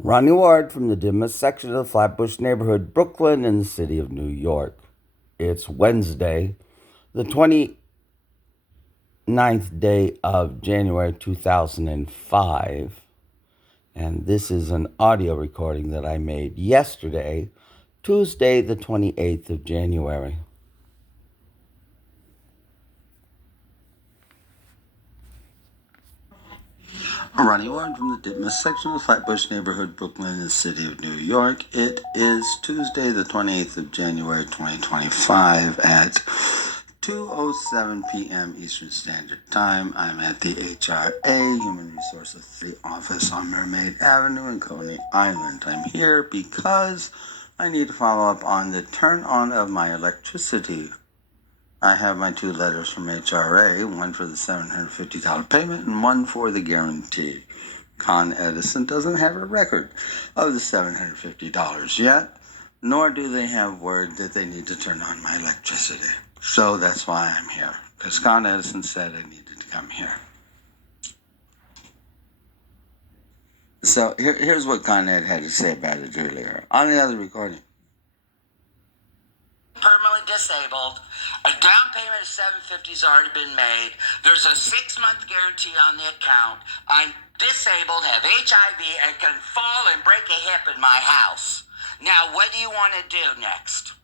Ronnie Ward from the dimmest section of the Flatbush neighborhood, Brooklyn, in the city of New York. It's Wednesday, the 29th day of January 2005, and this is an audio recording that I made yesterday, Tuesday, the 28th of January. Ronnie Ward from the Ditmas section of Flatbush neighborhood, Brooklyn, in the city of New York. It is Tuesday, the 28th of January, 2025 at 2:07 p.m. Eastern Standard Time. I'm at the HRA, Human Resource Authority office on Mermaid Avenue in Coney Island. I'm here because I need to follow up on the turn on of my electricity. I have my two letters from HRA, one for the $750 payment and one for the guarantee. ConEd Edison doesn't have a record of the $750 yet, nor do they have word that they need to turn on my electricity. So that's why I'm here, because ConEd Edison said I needed to come here. So here's what ConEd had to say about it earlier on the other recording. Permanently disabled. A down payment of $750 has already been made. There's a 6-month guarantee on the account. I'm disabled, have HIV, and can fall and break a hip in my house. Now, what do you want to do next?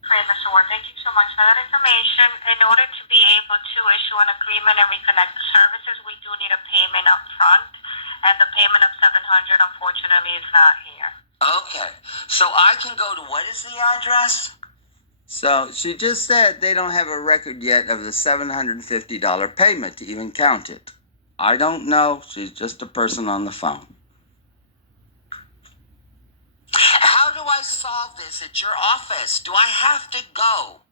Great, Mr. Ward. Thank you so much for that information. In order to be able to issue an agreement and reconnect the services, we do need a payment up front, and the payment of $700, unfortunately, is not here. Okay, so I can go to, what is the address? So she just said they don't have a record yet of the $750 payment to even count it. I don't know. She's just a person on the phone. How do I solve this at your office? Do I have to go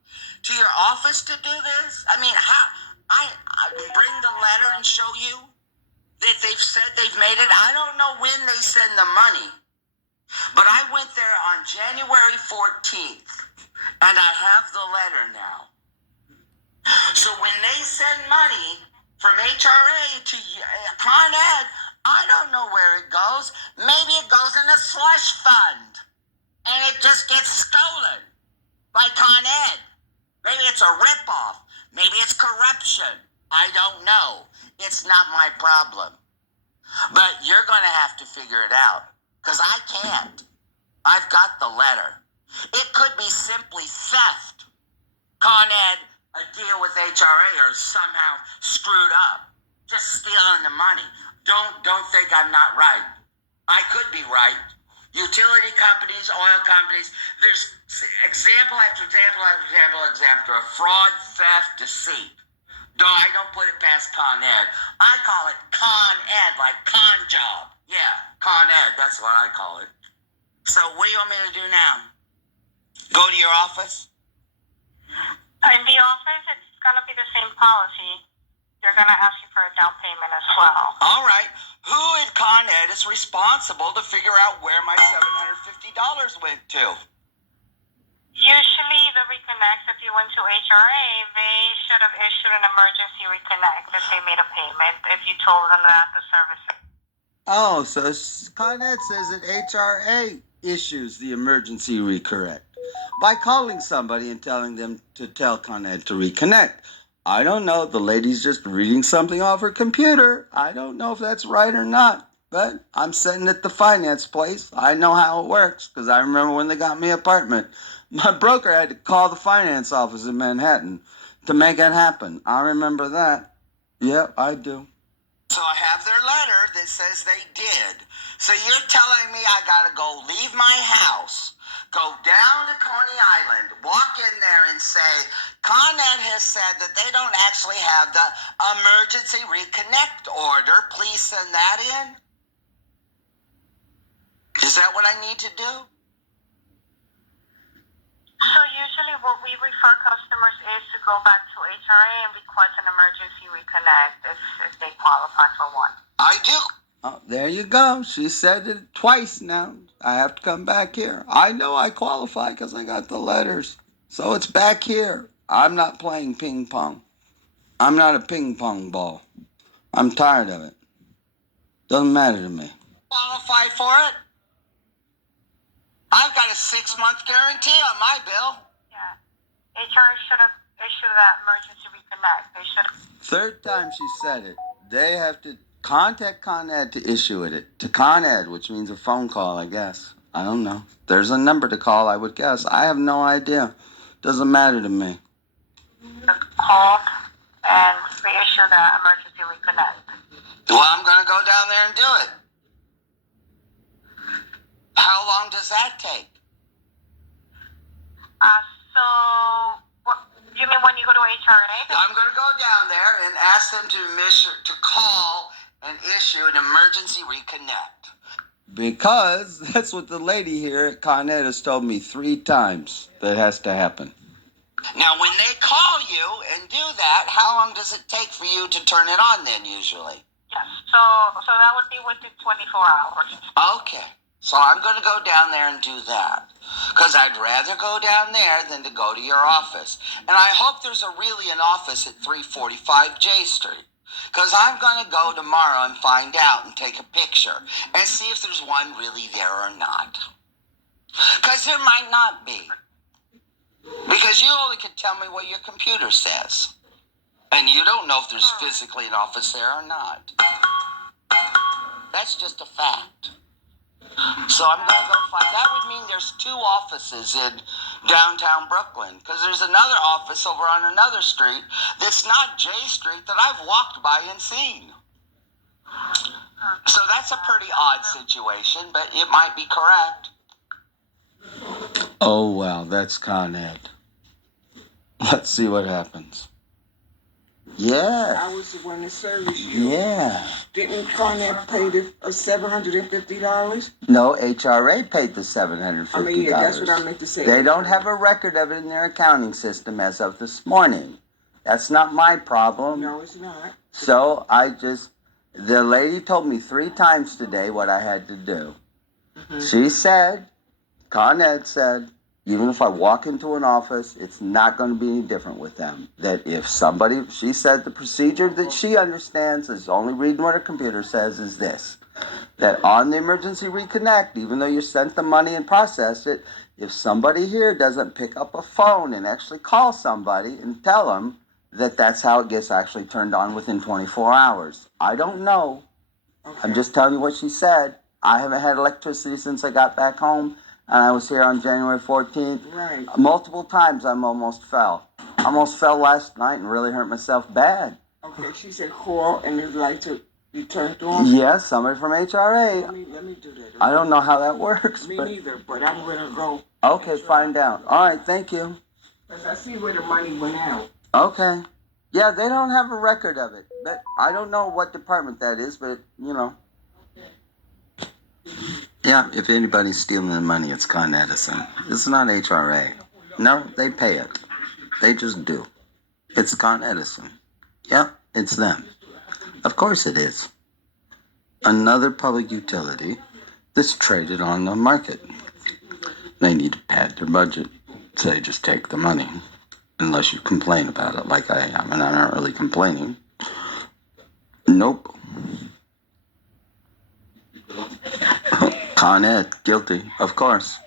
to your office to do this? I mean, how? I bring the letter and show you that they've said they've made it. I don't know when they send the money, but I went there on January 14th, and I have the letter now. So when they send money from HRA to ConEd, I don't know where it goes. Maybe it goes in a slush fund, and it just gets stolen by ConEd. Maybe it's a ripoff. Maybe it's corruption. I don't know. It's not my problem. But you're going to have to figure it out, because I can't. I've got the letter. It could be simply theft. ConEd, a deal with HRA, are somehow screwed up, just stealing the money. Don't think I'm not right. I could be right. Utility companies, oil companies, there's example after example after example example of fraud, theft, deceit. No, I don't put it past ConEd. I call it ConEd, like con job. Yeah, ConEd, that's what I call it. So what do you want me to do now? Go to your office? In the office, it's going to be the same policy. They're going to ask you for a down payment as well. All right. Who at ConEd is responsible to figure out where my $750 went to? Usually, the reconnects, if you went to HRA, they should have issued an emergency reconnect if they made a payment, if you told them that the service. Oh, so ConEd says that HRA issues the emergency reconnect by calling somebody and telling them to tell ConEd to reconnect. I don't know. The lady's just reading something off her computer. I don't know if that's right or not, but I'm sitting at the finance place. I know how it works because I remember when they got me an apartment. My broker had to call the finance office in Manhattan to make it happen. I remember that. Yep, I do. So I have their letter that says they did. So you're telling me I gotta go leave my house, go down to Coney Island, walk in there and say, ConEd has said that they don't actually have the emergency reconnect order. Please send that in? Is that what I need to do? So usually what we refer customers is to go back to HRA and request an emergency reconnect if they qualify for one. I do. Oh, there you go. She said it twice now. I have to come back here. I know I qualify because I got the letters. So it's back here. I'm not playing ping pong. I'm not a ping pong ball. I'm tired of it. Doesn't matter to me. Qualify qualify for it? I've got a 6-month guarantee on my bill. Yeah. HR should have issued that emergency reconnect. They should have. Third time she said it. They have to contact ConEd to issue it to ConEd, which means a phone call, I guess. I don't know. There's a number to call, I would guess. I have no idea. Doesn't matter to me. Called and reissue the emergency reconnect. Well, I'm going to go down there and do it. How long does that take? So, what, you mean when you go to HRA? I'm going to go down there and ask them to call and issue an emergency reconnect. Because that's what the lady here at ConEd has told me 3 times that has to happen. Now, when they call you and do that, how long does it take for you to turn it on then, usually? Yes, so that would be within 24 hours. Okay. So I'm going to go down there and do that. Because I'd rather go down there than to go to your office. And I hope there's really an office at 345 J Street. Because I'm going to go tomorrow and find out and take a picture and see if there's one really there or not. Because there might not be. Because you only can tell me what your computer says. And you don't know if there's physically an office there or not. That's just a fact. So I'm going to go find. That would mean there's 2 offices in downtown Brooklyn. Because there's another office over on another street that's not J Street that I've walked by and seen. So that's a pretty odd situation, but it might be correct. Oh, well, that's ConEd. Let's see what happens. Yeah. I was the one that serviced you. Yeah. Didn't ConEd pay the $750? No, HRA paid the $750. I mean, yeah, that's what I meant to say. They don't have a record of it in their accounting system as of this morning. That's not my problem. No, it's not. So the lady told me 3 times today what I had to do. Mm-hmm. She said, ConEd said, even if I walk into an office, it's not going to be any different with them. That if somebody, she said the procedure that she understands, is only reading what her computer says, is this. That on the emergency reconnect, even though you sent the money and processed it, if somebody here doesn't pick up a phone and actually call somebody and tell them that that's how it gets actually turned on within 24 hours. I don't know. Okay. I'm just telling you what she said. I haven't had electricity since I got back home. And I was here on January 14th. Right. Multiple times I almost fell. I almost fell last night and really hurt myself bad. Okay, she said call and the lights will be turned on. Yes, somebody from HRA. Let me do that. I don't know how that works. Me but neither, but I'm going to go. okay, find out. All right, thank you. Because I see where the money went out. Okay. Yeah, they don't have a record of it. But I don't know what department that is, but, you know. Yeah, if anybody's stealing the money, it's Con Edison. It's not HRA. No, they pay it. They just do. It's Con Edison. Yeah, it's them. Of course it is. Another public utility that's traded on the market. They need to pad their budget, so they just take the money. Unless you complain about it like I am, and I'm not really complaining. Nope. ConEd, guilty, of course.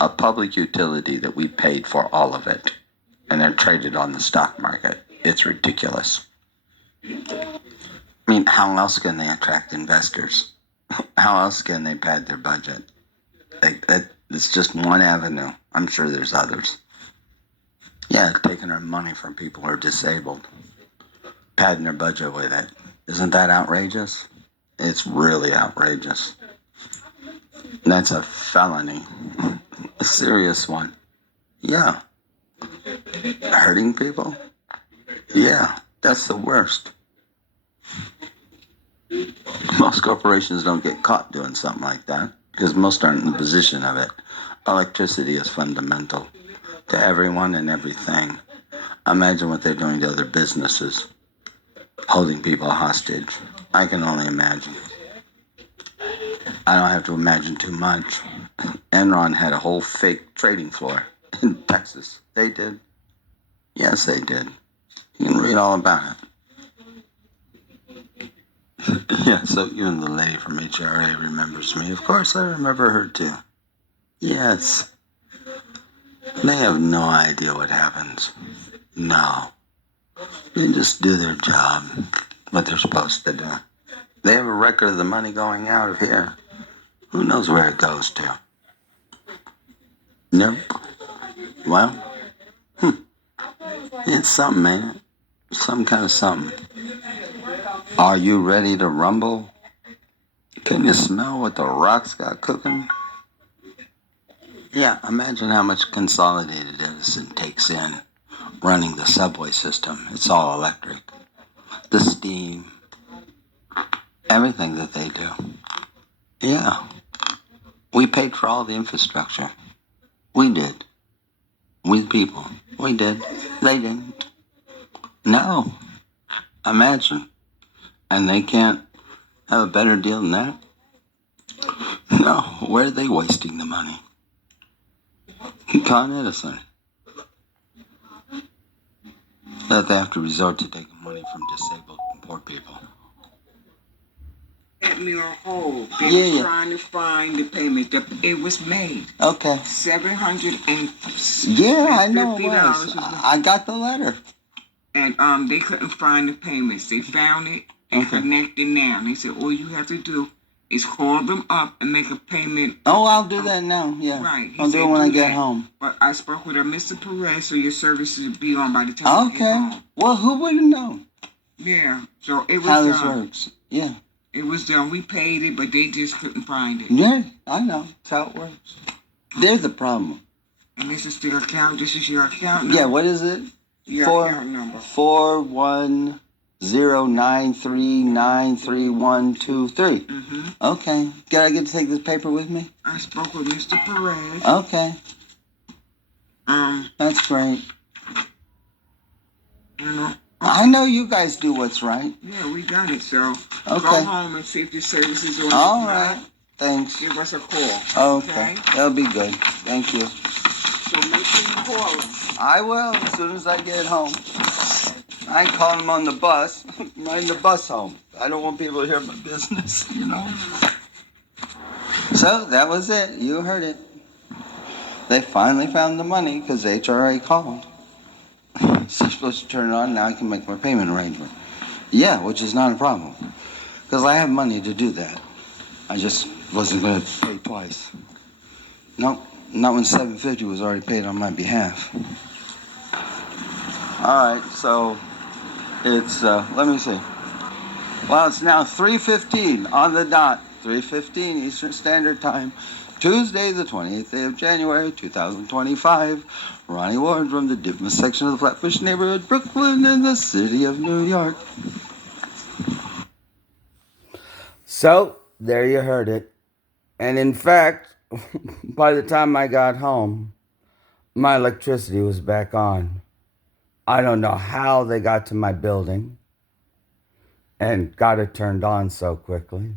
A public utility that we paid for all of it, and they're traded on the stock market. It's ridiculous. I mean, how else can they attract investors? How else can they pad their budget? It's just one avenue. I'm sure there's others. Yeah, taking our money from people who are disabled, padding their budget with it. Isn't that outrageous? It's really outrageous. That's a felony. A serious one. Yeah. Hurting people? Yeah, that's the worst. Most corporations don't get caught doing something like that because most aren't in the position of it. Electricity is fundamental to everyone and everything. Imagine what they're doing to other businesses, holding people hostage. I can only imagine. I don't have to imagine too much. Enron had a whole fake trading floor in Texas. They did. Yes, they did. You can read all about it. Yeah, so even the lady from HRA remembers me. Of course, I remember her too. Yes. They have no idea what happens. No. They just do their job, what they're supposed to do. They have a record of the money going out of here. Who knows where it goes to? No. Well, it's something, ain't it? Some kind of something. Are you ready to rumble? Can you smell what the rocks got cooking? Yeah, imagine how much Consolidated Edison takes in running the subway system. It's all electric. The steam, everything that they do. Yeah, we paid for all the infrastructure. We did. We the people. We did. They didn't. No. Imagine. And they can't have a better deal than that? No. Where are they wasting the money? ConEd Edison. That they have to resort to taking money from disabled and poor people. Let me on hold. They were trying to find the payment. It was made. Okay. $750. Yeah, I know it was. I got the letter. And they couldn't find the payments. They found it and connected now. They said all you have to do is call them up and make a payment. Oh, I'll do that now. Yeah. Right. I'll do it when I get home. But I spoke with Mr. Perez, so your services will be on by the time you get home. Well, who wouldn't know? Yeah. So it was how this works. Yeah. It was done. We paid it, but they just couldn't find it. Yeah, I know. That's how it works. They're the problem. And this is the account. This is your account number? Yeah, what is it? Your account number. 41093933123. Okay. Did I get to take this paper with me? I spoke with Mr. Perez. Okay. That's great. You know. I know you guys do what's right. Yeah, we got it. So go home and see if the service is on. All right. Thanks. Give us a call. Okay. That'll be good. Thank you. So make sure you call them. I will as soon as I get home. I ain't calling them on the bus. I'm riding the bus home. I don't want people to hear my business, you know. So that was it. You heard it. They finally found the money because HRA called. So you're supposed to turn it on. Now I can make my payment arrangement. Yeah, which is not a problem. Because I have money to do that. I just wasn't going to pay twice. Nope. Not when $750 was already paid on my behalf. All right, so it's, let me see. Well, it's now 3:15 on the dot. 3:15 Eastern Standard Time. Tuesday, the 28th day of January, 2025. Ronnie Ward from the Ditmas section of the Flatbush neighborhood, Brooklyn, in the city of New York. So, there you heard it. And in fact, by the time I got home, my electricity was back on. I don't know how they got to my building and got it turned on so quickly.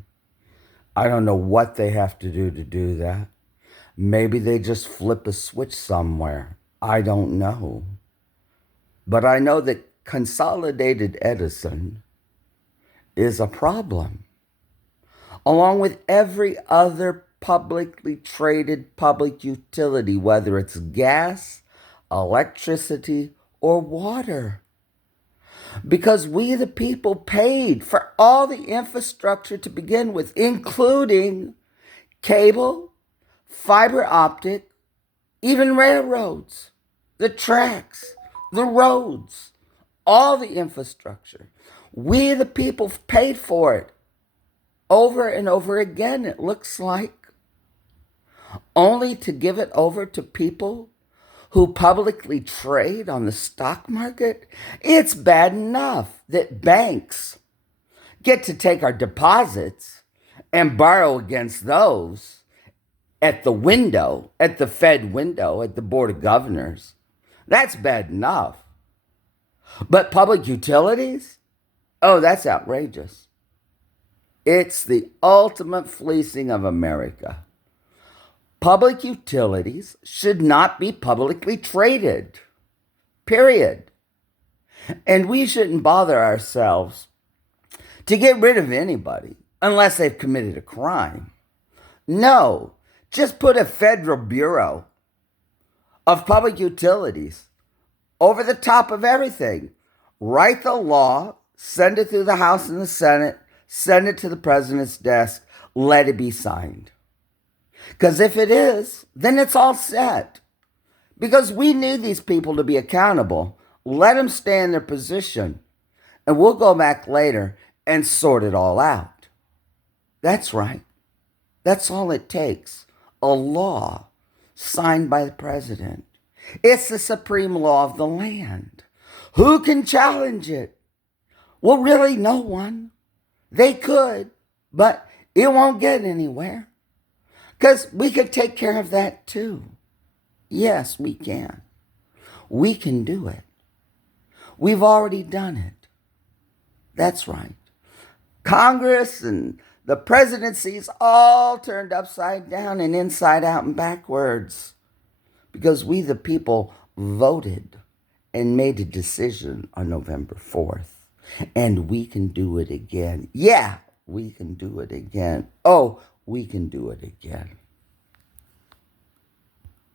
I don't know what they have to do that. Maybe they just flip a switch somewhere. I don't know. But I know that Consolidated Edison is a problem, along with every other publicly traded public utility, whether it's gas, electricity, or water. Because we, the people, paid for all the infrastructure to begin with, including cable, fiber optic, even railroads, the tracks, the roads, all the infrastructure. We, the people, paid for it over and over again, it looks like, only to give it over to people who publicly trade on the stock market. It's bad enough that banks get to take our deposits and borrow against those at the window, at the Fed window, at the Board of Governors. That's bad enough. But public utilities? Oh, that's outrageous. It's the ultimate fleecing of America. Public utilities should not be publicly traded, period. And we shouldn't bother ourselves to get rid of anybody unless they've committed a crime. No, just put a federal bureau of public utilities over the top of everything. Write the law, send it through the House and the Senate, send it to the president's desk, let it be signed. Because if it is, then it's all set. Because we need these people to be accountable. Let them stay in their position. And we'll go back later and sort it all out. That's right. That's all it takes. A law signed by the president. It's the supreme law of the land. Who can challenge it? Well, really, no one. They could, but it won't get anywhere. Because we could take care of that too. Yes, we can. We can do it. We've already done it. That's right. Congress and the presidency's all turned upside down and inside out and backwards. Because we, the people, voted and made a decision on November 4th. And we can do it again. Yeah, we can do it again. Oh, we can do it again.